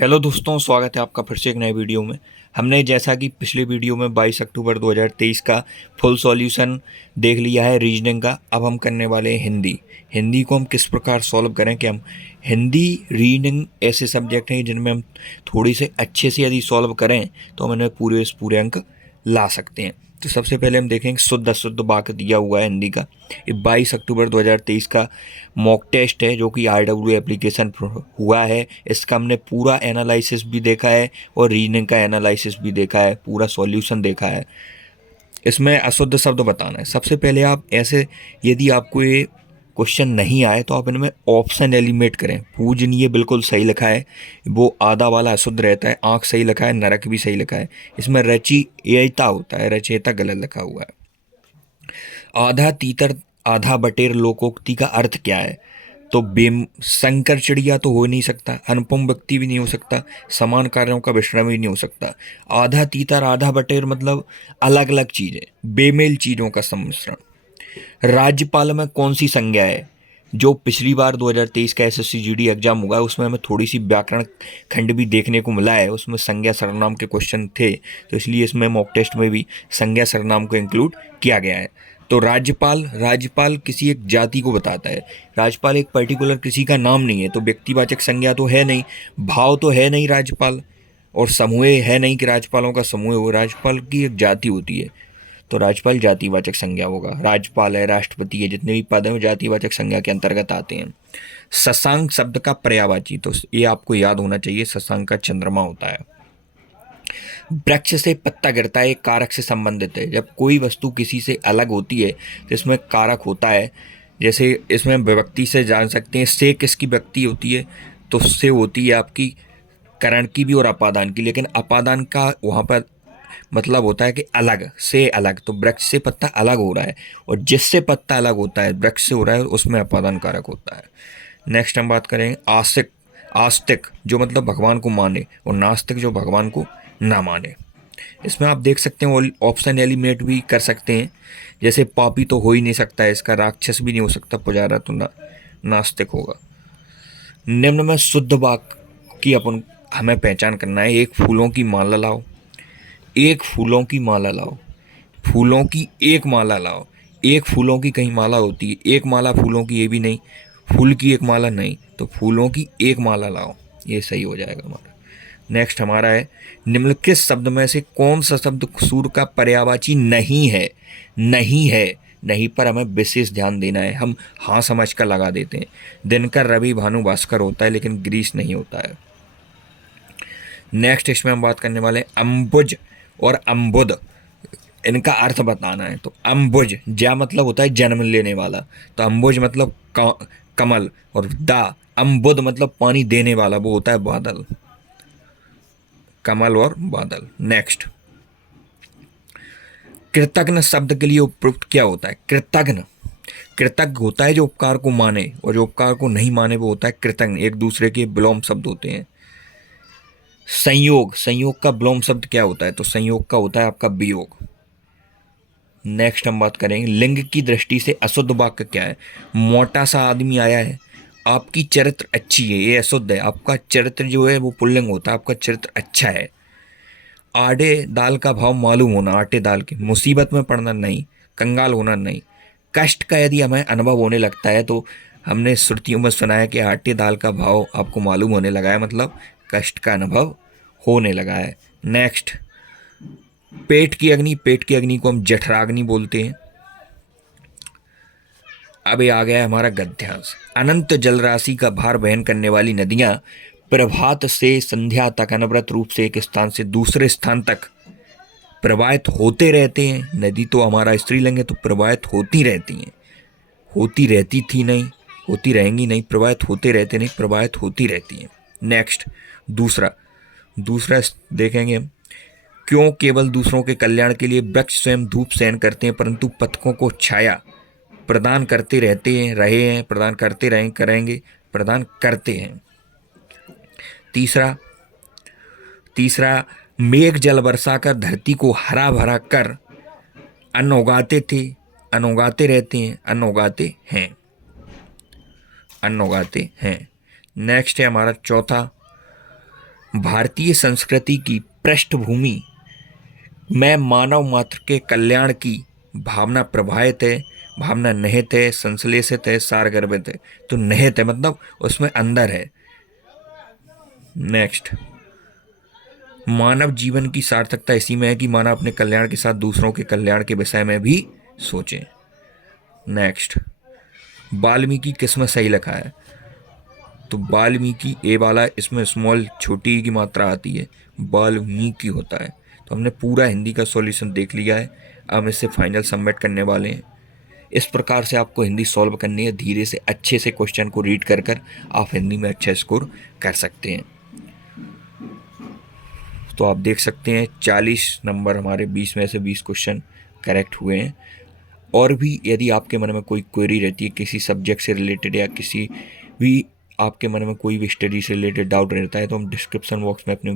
Hello दोस्तों, स्वागत है आपका फिर से एक नए वीडियो में। हमने जैसा कि पिछले वीडियो में 22 अक्टूबर 2023 का फुल सॉल्यूशन देख लिया है रीजनिंग का। अब हम करने वाले हैं हिंदी। हिंदी को हम किस प्रकार सॉल्व करें कि हम हिंदी रीडिंग ऐसे सब्जेक्ट हैं जिनमें हम थोड़ी से अच्छे से यदि सॉल्व करें तो हम इनमें पूरे अंक ला सकते हैं। तो सबसे पहले हम देखेंगे शुद्ध अशुद्ध वाक्य दिया हुआ है हिंदी का। ये 22 अक्टूबर 2023 का मॉक टेस्ट है जो कि RW एप्लीकेशन पर हुआ है। इसका हमने पूरा एनालिसिस भी देखा है और रीजनिंग का एनालिसिस भी देखा है, पूरा सॉल्यूशन देखा है। इसमें अशुद्ध शब्द बताना है। सबसे पहले आप ऐसे, यदि आपको ये क्वेश्चन नहीं आए तो आप इनमें ऑप्शन एलिमिनेट करें। पूजनीय बिल्कुल सही लिखा है, वो आधा वाला अशुद्ध रहता है। आँख सही लिखा है, नरक भी सही लिखा है। इसमें रचयिता होता है, रचयिता गलत लिखा हुआ है। आधा तीतर आधा बटेर लोकोक्ति का अर्थ क्या है? तो बेम शंकर चिड़िया तो हो नहीं सकता, अनुपम व्यक्ति भी नहीं हो सकता, समान कार्यों का विश्रम भी नहीं हो सकता। आधा तीतर आधा बटेर मतलब अलग अलग चीजें, बेमेल चीजों का सम्मिश्रण। राज्यपाल में कौन सी संज्ञा है? जो पिछली बार 2023 का SSC GD एग्जाम हुआ है उसमें हमें थोड़ी सी व्याकरण खंड भी देखने को मिला है, उसमें संज्ञा सर्वनाम के क्वेश्चन थे, तो इसलिए इसमें मॉक टेस्ट में भी संज्ञा सर्वनाम को इंक्लूड किया गया है। तो राज्यपाल, राज्यपाल किसी एक जाति को बताता है। राज्यपाल एक पर्टिकुलर किसी का नाम नहीं है, तो व्यक्तिवाचक संज्ञा तो है नहीं, भाव तो है नहीं राज्यपाल, और समूह है नहीं कि राज्यपालों का समूह हो। राज्यपाल की एक जाति होती है, तो राज्यपाल जातिवाचक संज्ञा होगा। राज्यपाल है, राष्ट्रपति है, जितने भी पद हैं वो जातिवाचक संज्ञा के अंतर्गत आते हैं। शशांक शब्द का पर्यायवाची, तो ये आपको याद होना चाहिए, शशांक का चंद्रमा होता है। वृक्ष से पत्ता गिरता है, कारक से संबंधित है। जब कोई वस्तु किसी से अलग होती है तो इसमें कारक होता है। जैसे इसमें विभक्ति से जान सकते हैं, से किसकी व्यक्ति होती है? तो से होती है आपकी करण की भी और अपादान की, लेकिन अपादान का वहाँ पर मतलब होता है कि अलग से अलग। तो वृक्ष से पत्ता अलग हो रहा है, और जिससे पत्ता अलग होता है वृक्ष से हो रहा है, उसमें अपादान कारक होता है। नेक्स्ट हम बात करेंगे आस्तिक। आस्तिक जो मतलब भगवान को माने, और नास्तिक जो भगवान को ना माने। इसमें आप देख सकते हैं ऑप्शन एलिमिनेट भी कर सकते हैं। जैसे पापी तो हो ही नहीं सकता है इसका, राक्षस भी नहीं हो सकता, पुजारा तो नास्तिक होगा। निम्न में शुद्ध वाक्य की अपन हमें पहचान करना है। एक फूलों की माला लाओ, एक फूलों की माला लाओ, फूलों की एक माला लाओ। एक फूलों की कहीं माला होती है, एक माला फूलों की ये भी नहीं, फूल की एक माला नहीं, तो फूलों की एक माला लाओ, ये सही हो जाएगा हमारा। नेक्स्ट हमारा है, निम्नलिखित शब्द में से कौन सा शब्द सूर्य का पर्यायवाची नहीं है? नहीं है, नहीं पर हमें विशेष ध्यान देना है। हम हाँ समझ कर लगा देते हैं। दिनकर, रवि, भानु, भास्कर होता है, लेकिन ग्रीस नहीं होता है। नेक्स्ट इसमें हम बात करने वाले अंबुज और अंबुद, इनका अर्थ बताना है। तो अंबुज ज्या मतलब होता है जन्म लेने वाला, तो अंबुज मतलब कमल, और दा अंबुद मतलब पानी देने वाला, वो होता है बादल। कमल और बादल। नेक्स्ट, कृतज्ञ शब्द के लिए उपयुक्त क्या होता है? कृतज्ञ, कृतज्ञ होता है जो उपकार को माने, और जो उपकार को नहीं माने वो होता है कृतज्ञ। एक दूसरे के विलोम शब्द होते हैं। संयोग, संयोग का विलोम शब्द क्या होता है? तो संयोग का होता है आपका वियोग। नेक्स्ट हम बात करेंगे लिंग की दृष्टि से अशुद्ध वाक्य क्या है? मोटा सा आदमी आया है, आपकी चरित्र अच्छी है, ये अशुद्ध है। आपका चरित्र जो है वो पुल्लिंग होता है, आपका चरित्र अच्छा है। आटे दाल का भाव मालूम होना, आटे दाल के, मुसीबत में पड़ना नहीं, कंगाल होना नहीं। कष्ट का यदि हमें अनुभव होने लगता है तो हमने श्रुतियों में सुना है कि आटे दाल का भाव आपको मालूम होने लगा है, मतलब कष्ट का अनुभव होने लगा है। नेक्स्ट, पेट की अग्नि, पेट की अग्नि को हम जठराग्नि बोलते हैं। अब ये आ गया है हमारा गद्यांश। अनंत जलराशि का भार वहन करने वाली नदियां प्रभात से संध्या तक अनवरत रूप से एक स्थान से दूसरे स्थान तक प्रवाहित होते रहते हैं। नदी तो हमारा स्त्रीलिंग है, तो प्रवाहित होती रहती हैं। होती रहती थी नहीं, होती रहेंगी नहीं, प्रवाहित होते रहते नहीं, प्रवाहित होती रहती हैं। नेक्स्ट, दूसरा दूसरा देखेंगे हम, क्यों केवल दूसरों के कल्याण के लिए वृक्ष स्वयं धूप सहन करते हैं परंतु पथकों को छाया प्रदान करते रहते हैं, रहे हैं, प्रदान करते रहें, करेंगे, प्रदान करते हैं। तीसरा तीसरा मेघ जल वर्षा कर धरती को हरा भरा कर अन्न उगाते थे, अन्न उगाते रहते हैं, अन्न उगाते हैं, अन्न उगाते हैं। नेक्स्ट है हमारा चौथा, भारतीय संस्कृति की पृष्ठभूमि में मानव मात्र के कल्याण की भावना प्रवाहित है, भावना निहित है, संश्लेषित है, सारगर्भित है। तो निहित है मतलब उसमें अंदर है। नेक्स्ट, मानव जीवन की सार्थकता इसी में है कि मानव अपने कल्याण के साथ दूसरों के कल्याण के विषय में भी सोचे। नेक्स्ट, वाल्मीकि किसमें सही लिखा है? तो वाल्मीकि ए वाला, इसमें स्मॉल छोटी ई की मात्रा आती है, वाल्मीकि होता है। तो हमने पूरा हिंदी का सॉल्यूशन देख लिया है, अब इसे फाइनल सबमिट करने वाले हैं। इस प्रकार से आपको हिंदी सॉल्व करनी है, धीरे से अच्छे से क्वेश्चन को रीड कर कर आप हिंदी में अच्छा स्कोर कर सकते हैं। तो आप देख सकते हैं 40 नंबर हमारे 20 में से 20 क्वेश्चन करेक्ट हुए हैं। और भी यदि आपके मन में कोई क्वेरी रहती है किसी सब्जेक्ट से रिलेटेड या किसी भी आपके मन में कोई भी स्टडी से रिलेटेड डाउट रहता है, तो हम डिस्क्रिप्शन बॉक्स में अपने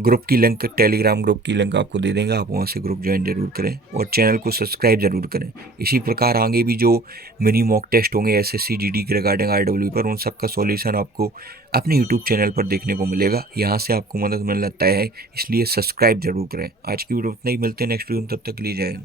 ग्रुप की लिंक, टेलीग्राम ग्रुप की लिंक आपको दे देंगे, आप वहाँ से ग्रुप ज्वाइन जरूर करें और चैनल को सब्सक्राइब जरूर करें। इसी प्रकार आगे भी जो मिनी मॉक टेस्ट होंगे एसएससी जीडी के रिगार्डिंग आरडब्ल्यू पर, उन सब का सॉल्यूशन आपको अपने यूट्यूब चैनल पर देखने को मिलेगा। यहाँ से आपको मदद मिलना तय है, इसलिए सब्सक्राइब जरूर करें। आज की वीडियो इतना ही, मिलते हैं नेक्स्ट वीडियो में, तब तक के लिए जय हिंद।